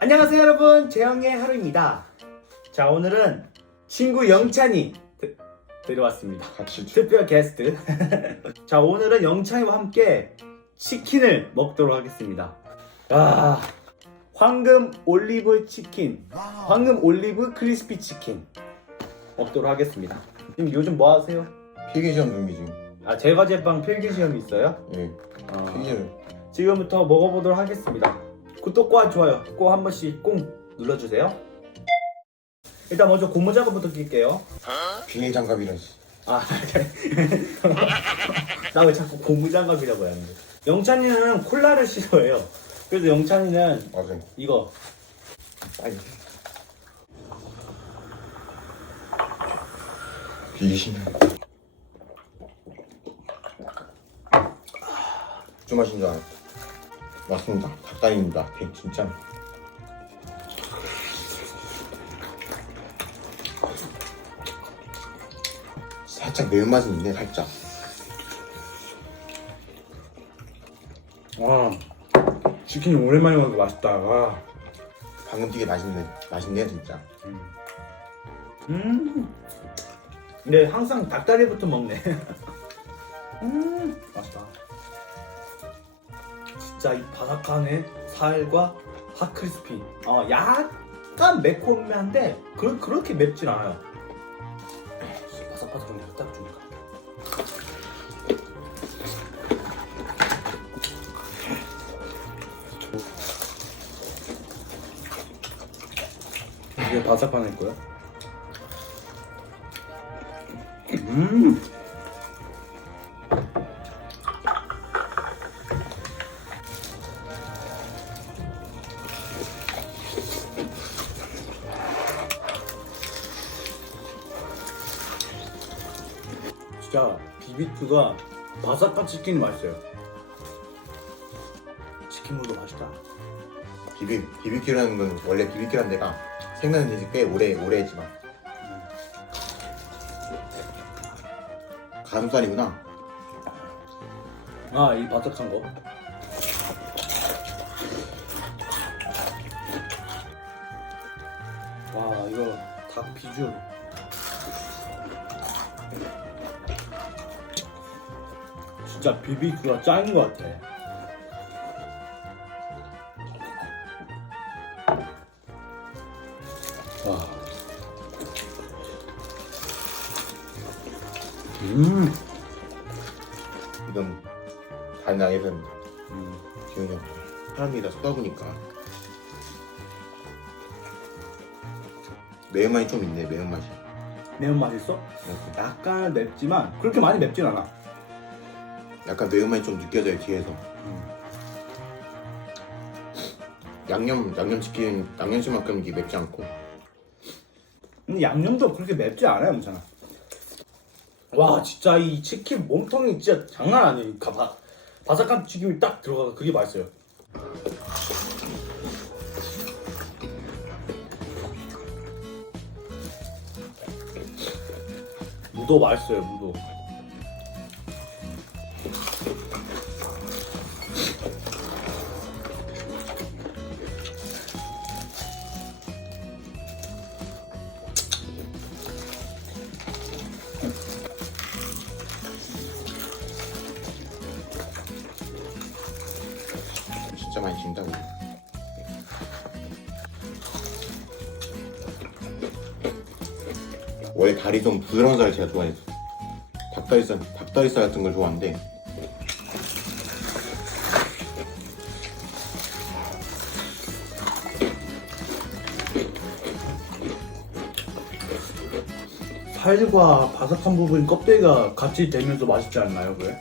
안녕하세요 여러분 재영의 하루입니다 자 오늘은 친구 영찬이 드- 데려왔습니다 같이 특별 게스트 자 오늘은 영찬이와 함께 치킨을 먹도록 하겠습니다 아 황금 올리브 치킨 황금 올리브 크리스피 치킨 먹도록 하겠습니다 지금 요즘 뭐 하세요? 필기 시험 준비 중. 아 제과제빵 필기 시험이 있어요? 예, 아, 필기 시험. 지금부터 먹어보도록 하겠습니다. 구독과 좋아요 꼭 한 번씩 꼭 눌러주세요. 일단 먼저 고무 작업부터 낄게요. 비닐 장갑이라. 씨. 아, 나 왜 자꾸 고무 장갑이라고 하는데? 영찬이는 콜라를 싫어해요. 그래서 영찬이는 맞아요. 이거 빨리. 비기 시험. 좀 하신 줄 알았다. 맞습니다. 닭다리입니다. 백 진짜. 살짝 매운맛은 있네, 살짝. 와 치킨이 오랜만에 먹으니까 맛있다. 와. 방금 되게 맛있네. 맛있네, 진짜. 음. 근데 항상 닭다리부터 먹네. 음, 맛있다. 진짜 이 바삭함의 살과 핫크리스피. 어, 약간 매콤한데 그, 그렇게 맵진 않아요. 바삭바삭한 게 딱 좋으니까. 이게 바삭한 애고요. 음. 진짜 비비큐가 바삭한 치킨이 맛있어요. 치킨무도 맛있다. 비비, 비비큐라는 건 원래 비비큐라는 데가 생각난 지 꽤 오래, 오래 했지만. 가슴살이구나. 아, 이 바삭한 거. 와, 이거 닭 비주얼. 진짜 비비큐가 짱인 것 같아. 와. 음. 이건 다른 나라에서는 음. 기운이 없고 사람들이 다 쏟아부니까 매운맛이 좀 있네 매운맛이 매운맛 있어? 약간 맵지만 그렇게 많이 맵진 않아. 약간 매운맛이 좀 느껴져요 뒤에서 양념 양념 치킨 양념치만큼 이게 맵지 않고 근데 양념도 그렇게 맵지 않아요, 괜찮아. 와, 진짜 이 치킨 몸통이 진짜 장난 아니에요. 이 바, 바삭한 튀김이 딱 들어가서 그게 맛있어요. 무도 맛있어요, 무도. 진짜 많이 진다 고. 원래 다리 좀 부드러운 살 제가 좋아해서 닭다리살 닭다리살 같은 걸 좋아하는데 살과 바삭한 부분 껍데기가 같이 되면서 맛있지 않나요, 그래?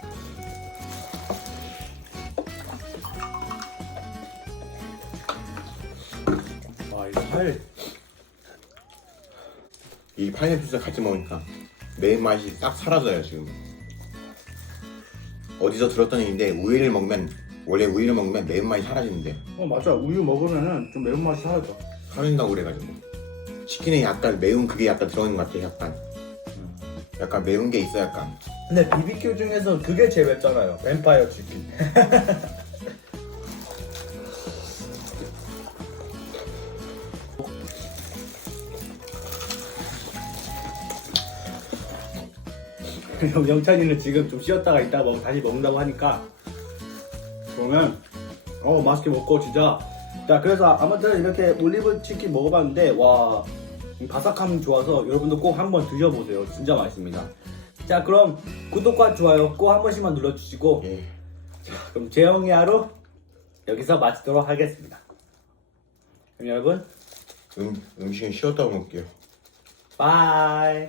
와, 이 살. 이 파인애플 같이 먹으니까 매운맛이 싹 사라져요 지금 어디서 들었던 얘기인데 우유를 먹으면 원래 우유를 먹으면 매운맛이 사라지는데 어, 맞아. 우유 먹으면은 좀 매운맛이 사라져. 사라진다고 그래가지고 치킨에 약간 매운 그게 약간 들어있는 것 같아 약간 약간 매운 게 있어 약간 근데 BBQ 중에서 그게 제일 맵잖아요. 뱀파이어 치킨. 그리고 영찬이는 지금 좀 쉬었다가 이따 먹, 다시 먹는다고 하니까 그러면 어 맛있게 먹고 진짜 자 그래서 아무튼 이렇게 올리브 치킨 먹어봤는데 와 바삭함이 좋아서 여러분도 꼭 한번 드셔보세요 진짜 맛있습니다 자 그럼 구독과 좋아요 꼭 한 번씩만 눌러주시고 예. 그럼 재영이 하루 여기서 마치도록 하겠습니다 그럼 여러분 음, 음식은 쉬었다 먹을게요. 바이